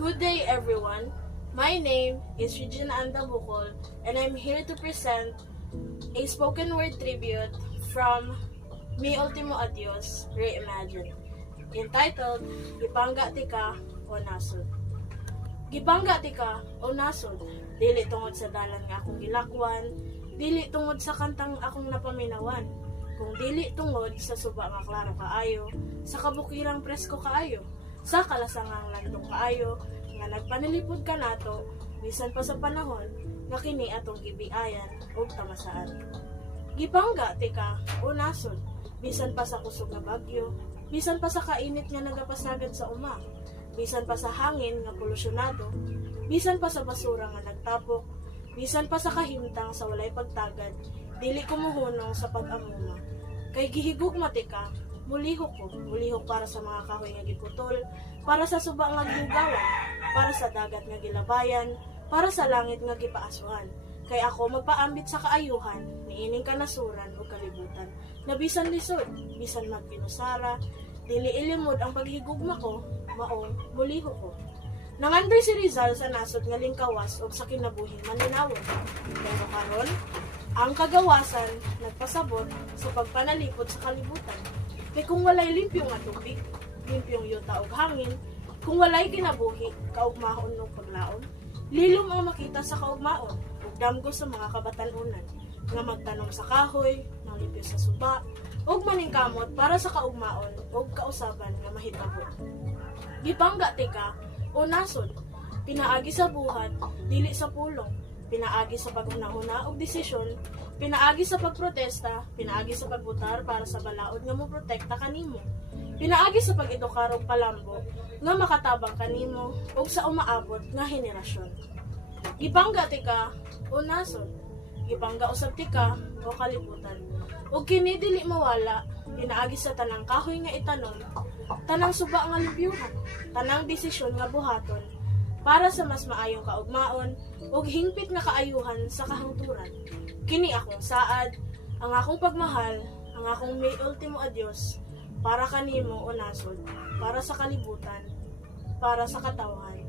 Good day, everyone. My name is Regina Anda Bukol, and I'm here to present a spoken word tribute from Mi Ultimo Adios, Reimagined, entitled Gibangga Tika o Nasod. Gibangga tika o nasod, dili tungod sa dalan nga akong gilakwan, dili tungod sa kantang akong napaminawan, kung dili tungod sa suba nga klaro kaayo, sa kabukirang presko kaayo, sa kalasangang landong kaayo, nga nagpanilipod ka nato, bisan pa sa panahon, nga kini atong gibiayan o tamasaan. Gibangga tika o nasod, bisan pa sa kusog nga bagyo, bisan pa sa kainit nga nagapasagad sa uma, bisan pa sa hangin nga polusyonado, bisan pa sa basura nga nagtapok, bisan pa sa kahimtang sa walay pagtagad, dili ko muhunong sa pag-amuma. Kay gihigugma tika, mulihok para sa mga kahoy nga giputol, para sa suba nga gihugawan, para sa dagat nga gilabayan, para sa langit nga gipaasuhan. Kay ako magpaambit sa kaayuhan, niining kanasuran o kalibutan, na bisan lisod, bisan magpinusara, dili ilimod ang paghigugma ko, maong muliho ko. Nangandoy si Rizal sa nasod nga lingkawas o sa kinabuhing maninawon. Pero karon, ang kagawasan nagpasabot sa pagpanalipod sa kalibutan. Kay kung walay limpyo nga tubig, limpyong yuta og hangin, kung walay kinabuhi, kaugmaon ng paglaon, lilom ang makita sa kaugmaon, ug damgo sa mga kabatanunan, nga magtanong sa kahoy, ng limpyo sa suba, ug maningkamot para sa kaugmaon ug kausaban nga mahitabo. Gibangga tika o nasod, pinaagi sa buhat, dili sa pulong, pinaagi sa paghunahuna og desisyon, pinaagi sa pagprotesta, pinaagi sa pagbutar para sa balaod nga moprotekta kanimo, pinaagi sa pag-edukar og palambo nga makatabang kanimo ug sa umaabot nga henerasyon. Gibangga tika o nasod, gibangga usab tika o kalibutan, ug kini dili mawala, pinaagi sa tanang kahoy nga itanom, tanang suba nga libyuhan, tanang desisyon nga buhaton, para sa mas maayong kaugmaon, ug hingpit nga kaayuhan sa kahangturan. Kini akong saad, ang akong pagmahal, ang akong may ultimo adios, para kanimo o nasod, para sa kalibutan, para sa katawhan.